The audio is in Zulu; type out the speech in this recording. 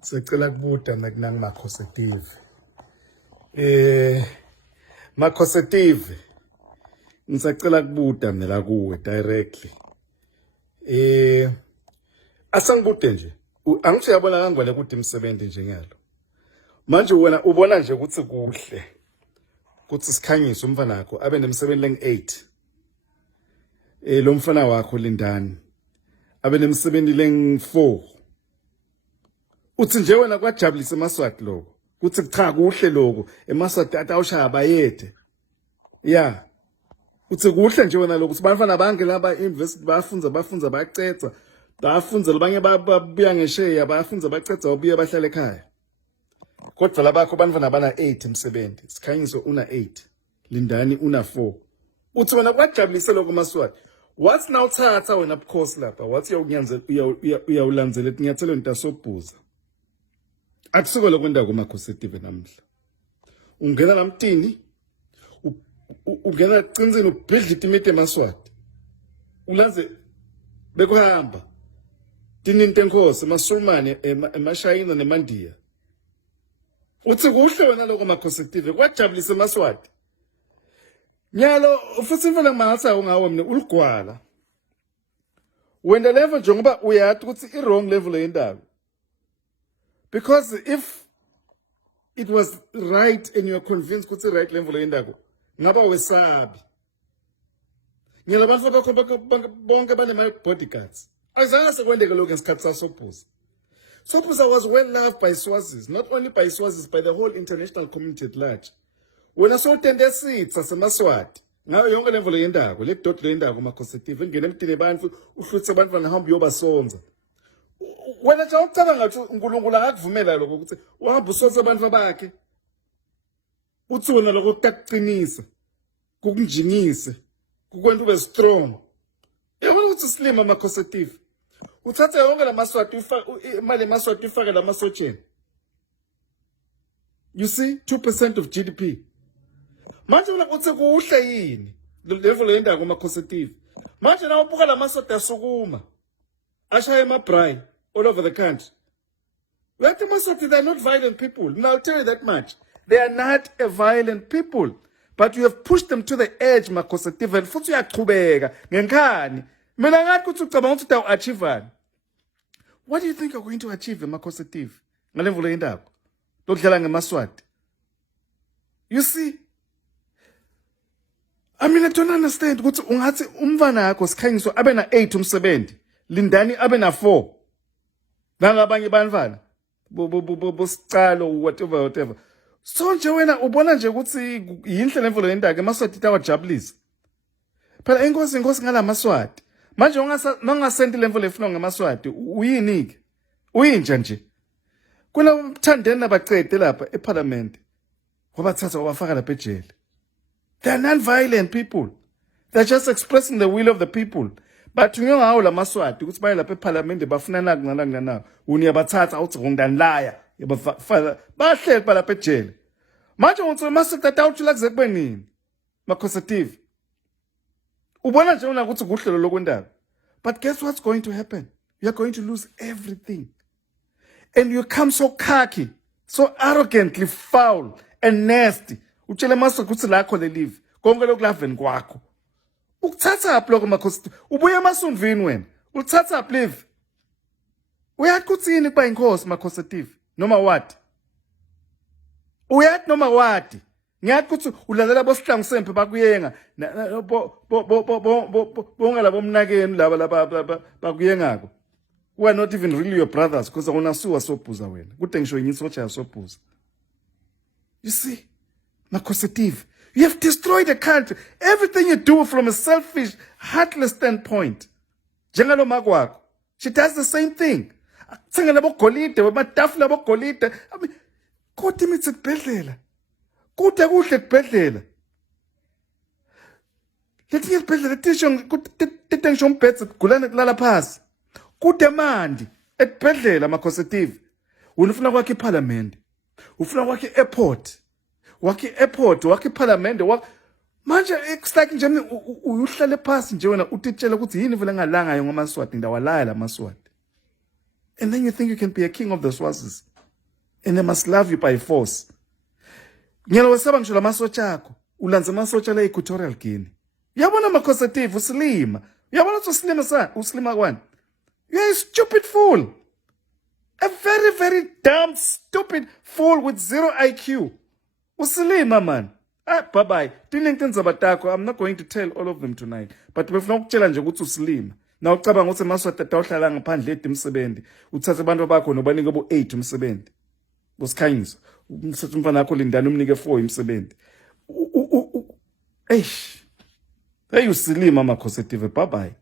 Secela kubuda nakunang makhosetive. Makhosetive. Ngisacela kubuda mina la kuwe directly. Asangibude nje. Angisho yabona kangwele ukuthi imsebenzi njengalo. Manje wena ubona nje ukuthi kuhle. Kuthi sikhanyisa umfana wakho abe nemsebenzi leng8. Lo mfana wakho lindani. Abe nemsebenzi leng4. Uthi nje wena kwajabulisa emaswati lokho. Kuthi cha kuhle lokho emaswati atawushaya abayethe. Yeah. Uthi kuhle nje wena lokho sibafana banke laba invest bafunza bayacetha. Bafunza labanye babuya ngesheya bafunza bacetha ubuye bahlala ekhaya. Kodwa labakho bantwana bana 8 emsebenzi. Sikhanyiso una 8. Lindani una 4. Uthi wena kwajabulisa lokho emaswati. What's now thatha wena bukhosi lapha? What's uyawulandzela etinyathelo ntasobhuza? Akusuko lokwenda kumakhosetive namhla. Ungena namtini ungena cinzini ubhidla itimite emaswati. Ulanze bekuhamba. Tininte Nkosi masulmane emashayina nemandiya. Uthi kuhle wena lokho makhosetive kwajabulisa emaswati. Nyalo futhi mfana mangasa ungawo mina uligwala. Wenda level njengoba uyathi ukuthi I wrong level yendaba. Because if it was right and you're convinced ukuthi right level yendaba ngaba wesabi. Ngiyala bantu bakho bonke bane bodyguards. Ayizange sekwendeke lokho ngesikhathi sasobhuza. Sobhuza was well loved by Swazis, not only by Swazis, by the whole international community at large. Wena sotende sitsa semaswati ngayo yonke level yendako le dot lendako makhosetive ingene emtini abantu uhluthe abantu banahamba uyobasonza. Wena nje ucabanga ngathi uNkulunkulu akakuvumela lokho ukuthi uhamba usonza abantu bakhe. Uthi wena lokho kuqaqinisa kukunjingise kukwenta ube strong. Yabona ukuthi silima makhosetive. Uthatha yonke lamaswati imali emaswati ifake lamasotsheni. You see 2% of GDP. Manje wena uthi kuhle yini level yendako makhosetive. Manje na ubuka lamaswati asukuma. Ashaya emabray all over the country. Like the Maswati, they're not violent people. Now I'll tell you that much. They are not a violent people. But you have pushed them to the edge, makhosetive, and futhi uyaqhubeka ngenkani. Mina ngathi ukuthi ucabanga ukuthi achieve. What do you think you're going to achieve, makhosetive? Ngalevel yendako. Lokudlala ngemaswati. You see? I mean, I don't understand ukuthi ungathi umfana yakho sikhanyiso abe na 8 umsebenzi. Lindani abe na 4. Nalabanye bantwana bosicalo whatever. So nje wena ubona nje ukuthi yinhle lemvulo yendaka emaswati tawajabulisa. Phela inkosi ngala maswati. Manje ungasendi lemvulo efuna ngamaswati uyini ke? Uyinja nje. Kuna umthandeni abacede lapha eParliament. Wabathatha wabafaka lapha ejele. They are non-violent people. They're just expressing the will of the people. But ngawo lamaswati ukuthi baye lapha eParliament bafuna nakunana uniyabathatha uthi ngondani yabafala bahleli balapha ejele. Manje uthi masitata uthula kuze kube nini makhosetive. Ubona nje una ukuthi kuhlelo lokwendaba. But guess what's going to happen? You're going to lose everything. And you come so cocky, so arrogantly foul and nasty. Utshele maswati ukuthi lakho le live. Konke lokulaveni kwakho. Ukuthatha up lokho makhosetive. Ubuye emasundvini wena. Uthatha up live. Uyathi kuthini kuba inkosi makhosetive noma what? Uyathi noma what? Ngiyathi ukuthi ulalela bosihlangu sempe bakuyenga bonga labo mnakeni laba bakuyengako. We are not even really your brothers because unasuwa sobhuza wena. Kude ngisho yinyisi ocha sobhuza. You see? Makhosetive, you have destroyed the country. Everything you do from a selfish, heartless standpoint. Jengalo makwako. She does the same thing. Tsenga labogolide, wamatafula labogolide. I mean, kodwa imithi ekubhedlela. Kude kuhle ekubhedlela. Lethi ekubhedlela tithi ngisho umbhedze kugulane kulala phasi. Kude mandi ekubhedlela makhosetive. Wena ufuna kwakhe eParliament. Ufuna kwakhe airport. Wakhe airport, wakhe eParliament, manje it's like nje uhlale phasi nje wena utitshela ukuthi yini vele ngalanga ngamaswati ndawalaya lamaswati. And then you think you can be a king of the Swazis. And they must love you by force. Ngiyalo wesaba ngisho lamasotsha akho. Ulanza amasotsha la Equatorial Guinea. Uyabona makhosetive usilima. Uyabona ukuthi usilima sa usilima kwani? You're a stupid fool. A very, very damn stupid fool with 0 IQ. Usilima, man. Bye-bye. I'm not going to tell all of them tonight. But we've not challenge ukuthi usilima. Now ucabanga ukuthi maswatata uhlala ngaphandle ethi umsebenzi. Uthathe abantu bakho nobanika bo 8 umsebenzi. Busikhanyisa. Umsebenzi umfana wakho lindana umnike 4 umsebenzi. Eish. Hey usilima makhosetive. Bye-bye.